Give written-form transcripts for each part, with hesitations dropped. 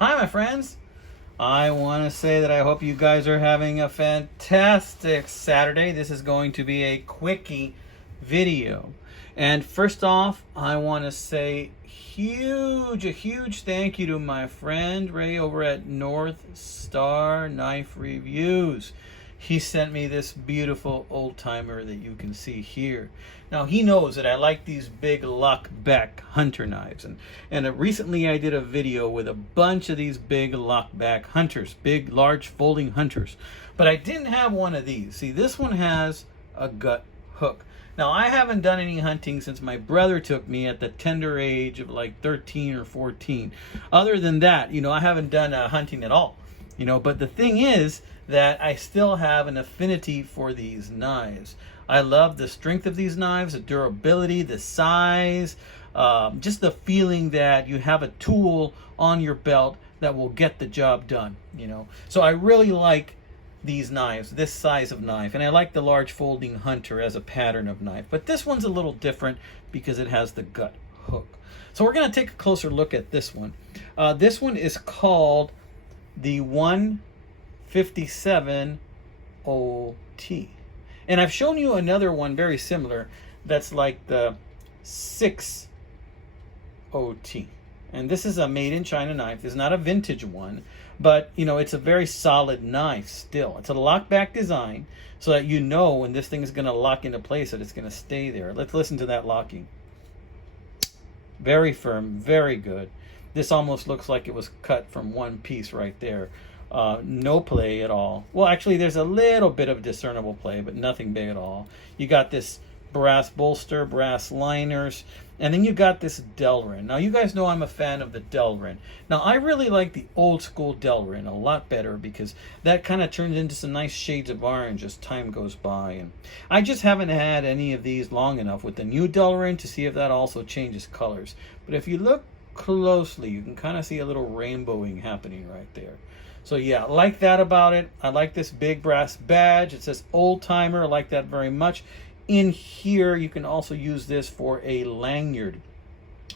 Hi, my friends. I want to say that I hope you guys are having a fantastic Saturday. This is going to be a quickie video. And first off, I want to say a huge thank you to my friend Ray over at North Star Knife Reviews. He sent me this beautiful old timer that you can see here. Now he knows that I like these big lockback hunter knives, and recently I did a video with a bunch of these big lockback hunters, big large folding hunters, but I didn't have one of these. See, this one has a gut hook. Now I haven't done any hunting since my brother took me at the tender age of like 13 or 14. Other than that, I haven't done hunting at all. But the thing is that I still have an affinity for these knives. I love the strength of these knives, the durability, the size, just the feeling that you have a tool on your belt that will get the job done. So I really like these knives, this size of knife, and I like the large folding hunter as a pattern of knife. But this one's a little different because it has the gut hook. So we're going to take a closer look at this one. This one is called the 157 OT. And I've shown you another one very similar that's like the 6 OT. And this is a made in China knife. It's not a vintage one, but it's a very solid knife still. It's a lockback design so that when this thing is going to lock into place that it's going to stay there. Let's listen to that locking. Very firm, very good. This almost looks like it was cut from one piece right there. No play at all. Well, actually, there's a little bit of discernible play, but nothing big at all. You got this brass bolster, brass liners, and then you got this Delrin. Now, you guys know I'm a fan of the Delrin. Now, I really like the old school Delrin a lot better because that kind of turns into some nice shades of orange as time goes by. And I just haven't had any of these long enough with the new Delrin to see if that also changes colors. But if you look closely, you can kind of see a little rainbowing happening right there. So yeah, I like that about it. I like this big brass badge. It says old timer. I like that very much. In here, you can also use this for a lanyard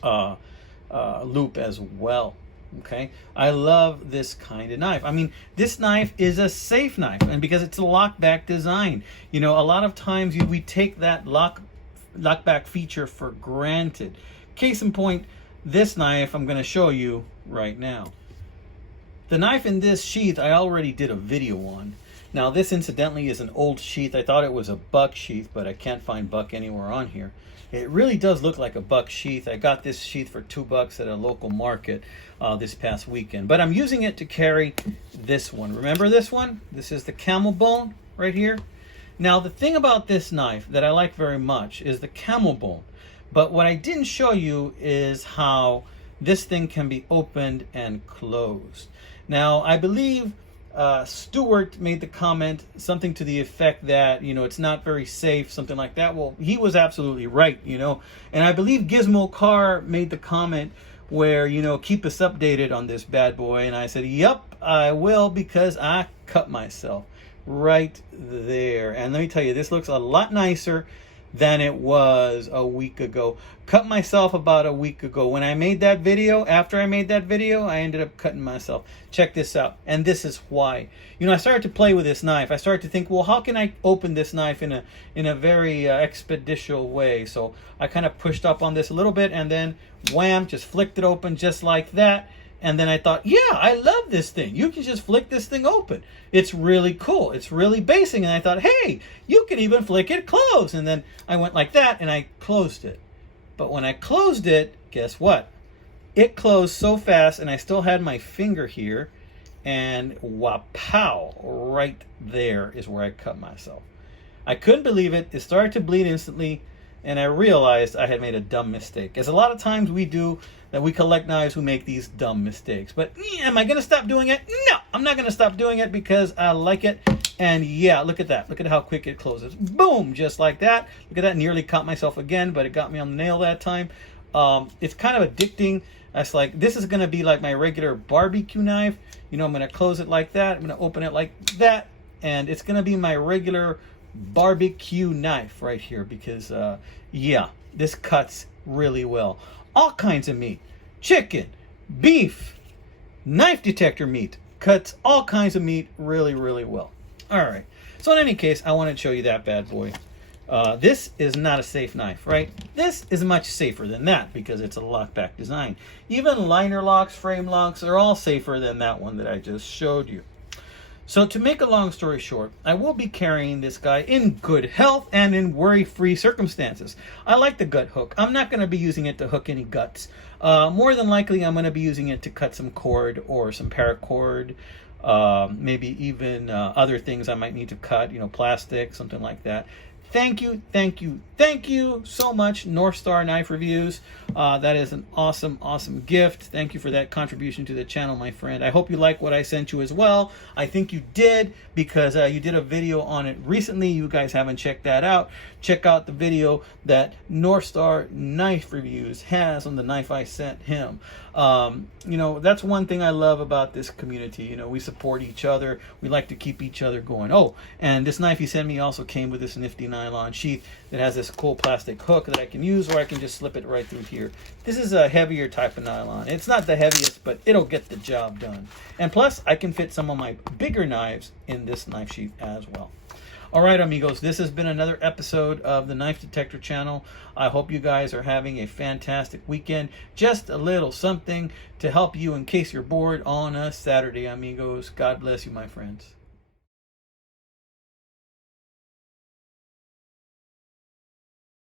loop as well. Okay, I love this kind of knife. I mean, this knife is a safe knife, and because it's a lockback design, a lot of times we take that lockback feature for granted. Case in point, this knife I'm going to show you right now. The knife in this sheath I already did a video on. Now this incidentally is an old sheath. I thought it was a buck sheath, but I can't find buck anywhere on here. It really does look like a buck sheath. I got this sheath for $2 at a local market this past weekend. But I'm using it to carry this one. Remember this one? This is the camel bone right here. Now the thing about this knife that I like very much is the camel bone. But what I didn't show you is how this thing can be opened and closed. Now, I believe Stuart made the comment, something to the effect that, it's not very safe, something like that. Well, he was absolutely right, And I believe Gizmo Carr made the comment where, keep us updated on this bad boy. And I said, yep, I will, because I cut myself right there. And let me tell you, this looks a lot nicer than it was a week ago. Cut myself about a week ago. When I made that video, after I made that video, I ended up cutting myself. Check this out. And this is why. I started to play with this knife. I started to think, well, how can I open this knife in a very expeditious way? So I kind of pushed up on this a little bit and then wham, just flicked it open just like that. And then I thought, yeah, I love this thing. You can just flick this thing open. It's really cool. It's really basic. And I thought, hey, you can even flick it closed. And then I went like that and I closed it. But when I closed it, guess what? It closed so fast and I still had my finger here. And wapow, right there is where I cut myself. I couldn't believe it. It started to bleed instantly. And I realized I had made a dumb mistake. As a lot of times we do, that we collect knives who make these dumb mistakes. But am I going to stop doing it? No, I'm not going to stop doing it because I like it. And yeah, look at that. Look at how quick it closes. Boom, just like that. Look at that. Nearly caught myself again, but it got me on the nail that time. It's kind of addicting. That's like, this is going to be like my regular barbecue knife. I'm going to close it like that. I'm going to open it like that. And it's going to be my regular barbecue knife right here because, yeah, this cuts really well. All kinds of meat, chicken, beef, Knife detector meat cuts all kinds of meat really, really well. All right. So in any case, I want to show you that bad boy. This is not a safe knife, right? This is much safer than that because it's a lockback design. Even liner locks, frame locks are all safer than that one that I just showed you. So to make a long story short, I will be carrying this guy in good health and in worry-free circumstances. I like the gut hook. I'm not going to be using it to hook any guts. More than likely, I'm going to be using it to cut some cord or some paracord, maybe even other things I might need to cut, plastic, something like that. Thank you so much, North Star Knife Reviews. That is an awesome gift. Thank you for that contribution to the channel, my friend. I hope you like what I sent you as well. I think you did because you did a video on it recently. You guys haven't checked that out. Check out the video that North Star Knife Reviews has on the knife I sent him. That's one thing I love about this community. We support each other. We like to keep each other going. Oh, and this knife he sent me also came with this nifty nylon sheath that has this cool plastic hook that I can use, or I can just slip it right through here. This is a heavier type of nylon. It's not the heaviest, but it'll get the job done. And plus, I can fit some of my bigger knives in this knife sheath as well. All right, amigos, this has been another episode of the Knife Detector channel. I hope you guys are having a fantastic weekend. Just a little something to help you in case you're bored on a Saturday, amigos. God bless you, my friends.